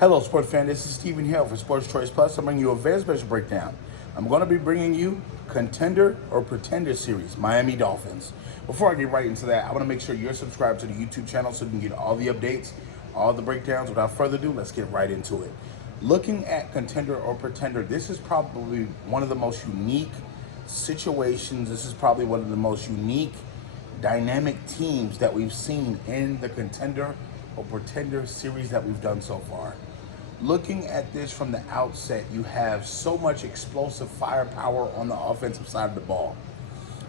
Hello, sports fan. This is Stephen Hill for Sports Choice Plus. I'm bringing you a very special breakdown. I'm going to be bringing you Contender or Pretender series, Miami Dolphins. Before I get right into that, I want to make sure you're subscribed to the YouTube channel so you can get all the updates, all the breakdowns. Without further ado, let's get right into it. Looking at Contender or Pretender, this is probably one of the most unique situations. This is probably one of the most unique, dynamic teams that we've seen in the Contender or Pretender series that we've done so far. Looking at this from the outset, you have so much explosive firepower on the offensive side of the ball.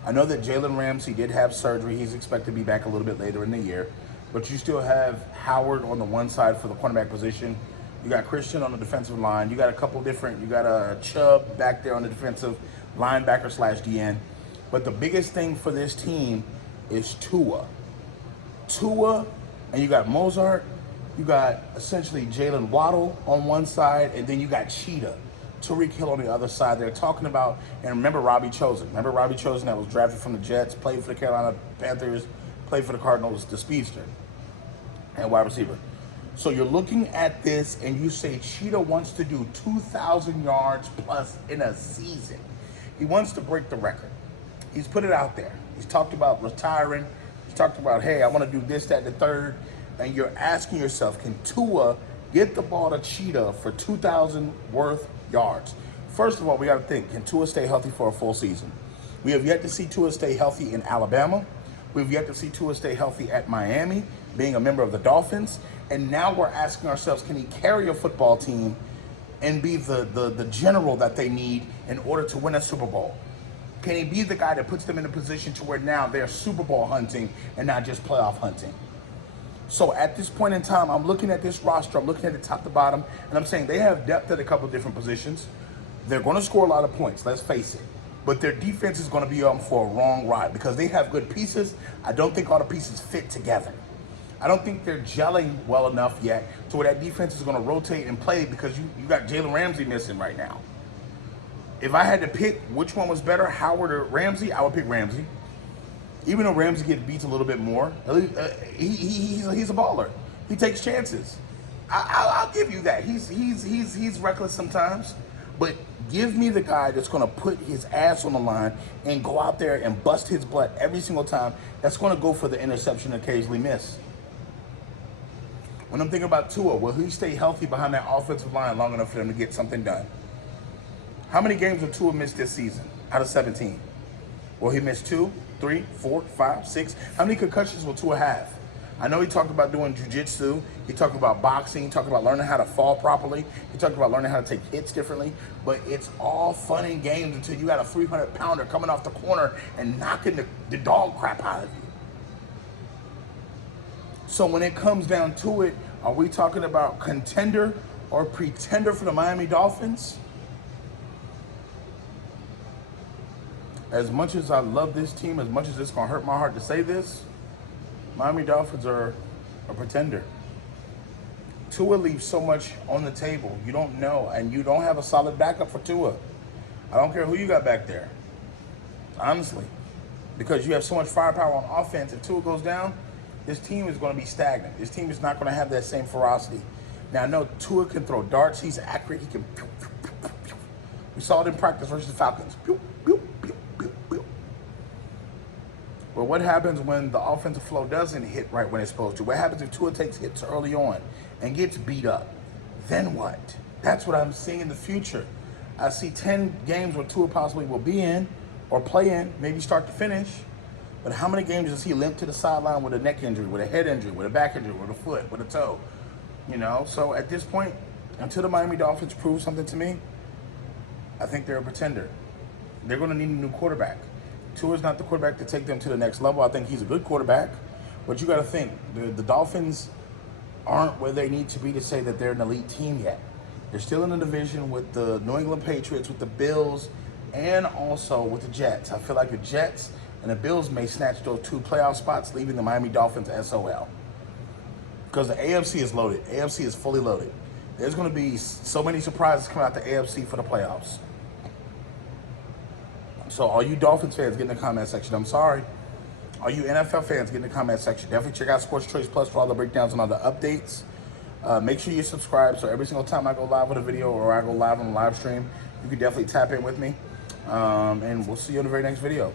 I know that Jalen Ramsey did have surgery. He's expected to be back a little bit later in the year. But you still have Howard on the one side for the cornerback position. You got Christian on the defensive line. You got a couple different, you got a Chubb back there on the defensive linebacker / DN. But the biggest thing for this team is Tua. And you got Mozart. You got essentially Jalen Waddle on one side, and then you got Cheetah, Tariq Hill on the other side. They're talking about, and remember Robbie Chosen. Remember Robbie Chosen that was drafted from the Jets, played for the Carolina Panthers, played for the Cardinals, the speedster, and wide receiver. So you're looking at this, and you say Cheetah wants to do 2,000 yards plus in a season. He wants to break the record. He's put it out there. He's talked about retiring. He's talked about, hey, I want to do this, that, and the third. And you're asking yourself, can Tua get the ball to Cheetah for 2,000 worth yards? First of all, we got to think, can Tua stay healthy for a full season? We have yet to see Tua stay healthy in Alabama. We've yet to see Tua stay healthy at Miami, being a member of the Dolphins. And now we're asking ourselves, can he carry a football team and be the general that they need in order to win a Super Bowl? Can he be the guy that puts them in a position to where now they're Super Bowl hunting and not just playoff hunting? So at this point in time, I'm looking at this roster, I'm looking at it top to bottom, and I'm saying they have depth at a couple of different positions. They're going to score a lot of points, let's face it. But their defense is going to be on for a wrong ride because they have good pieces. I don't think all the pieces fit together. I don't think they're gelling well enough yet to where that defense is going to rotate and play because you got Jalen Ramsey missing right now. If I had to pick which one was better, Howard or Ramsey, I would pick Ramsey. Even though Ramsey gets beat a little bit more, he's a baller. He takes chances. I'll give you that. He's reckless sometimes, but give me the guy that's going to put his ass on the line and go out there and bust his butt every single time. That's going to go for the interception and occasionally miss. When I'm thinking about Tua, will he stay healthy behind that offensive line long enough for them to get something done? How many games will Tua miss this season out of 17? Will he miss 2, 3, 4, 5, 6? How many concussions will Tua have? I know he talked about doing jiu-jitsu. He talked about boxing. He talked about learning how to fall properly. He talked about learning how to take hits differently. But it's all fun and games until you got a 300-pounder coming off the corner and knocking the dog crap out of you. So when it comes down to it, are we talking about contender or pretender for the Miami Dolphins? As much as I love this team, as much as it's going to hurt my heart to say this, Miami Dolphins are a pretender. Tua leaves so much on the table. You don't know, and you don't have a solid backup for Tua. I don't care who you got back there, honestly, because you have so much firepower on offense. If Tua goes down, this team is going to be stagnant. This team is not going to have that same ferocity. Now, I know Tua can throw darts. He's accurate. He can. We saw it in practice versus the Falcons. But what happens when the offensive flow doesn't hit right when it's supposed to? What happens if Tua takes hits early on and gets beat up? Then what? That's what I'm seeing in the future. I see 10 games where Tua possibly will be in or play in, maybe start to finish. But how many games does he limp to the sideline with a neck injury, with a head injury, with a back injury, with a foot, with a toe? You know, so at this point, until the Miami Dolphins prove something to me, I think they're a pretender. They're going to need a new quarterback. Tua's not the quarterback to take them to the next level. I think he's a good quarterback, but you got to think, the Dolphins aren't where they need to be to say that they're an elite team yet. They're still in the division with the New England Patriots, with the Bills, and also with the Jets. I feel like the Jets and the Bills may snatch those 2 playoff spots, leaving the Miami Dolphins SOL. Because the AFC is loaded. AFC is fully loaded. There's going to be so many surprises coming out the AFC for the playoffs. So all you Dolphins fans, get in the comment section. I'm sorry. All you NFL fans, get in the comment section. Definitely check out Sports Choice Plus for all the breakdowns and all the updates. Make sure you subscribe so every single time I go live with a video or I go live on a live stream, you can definitely tap in with me. And we'll see you in the very next video.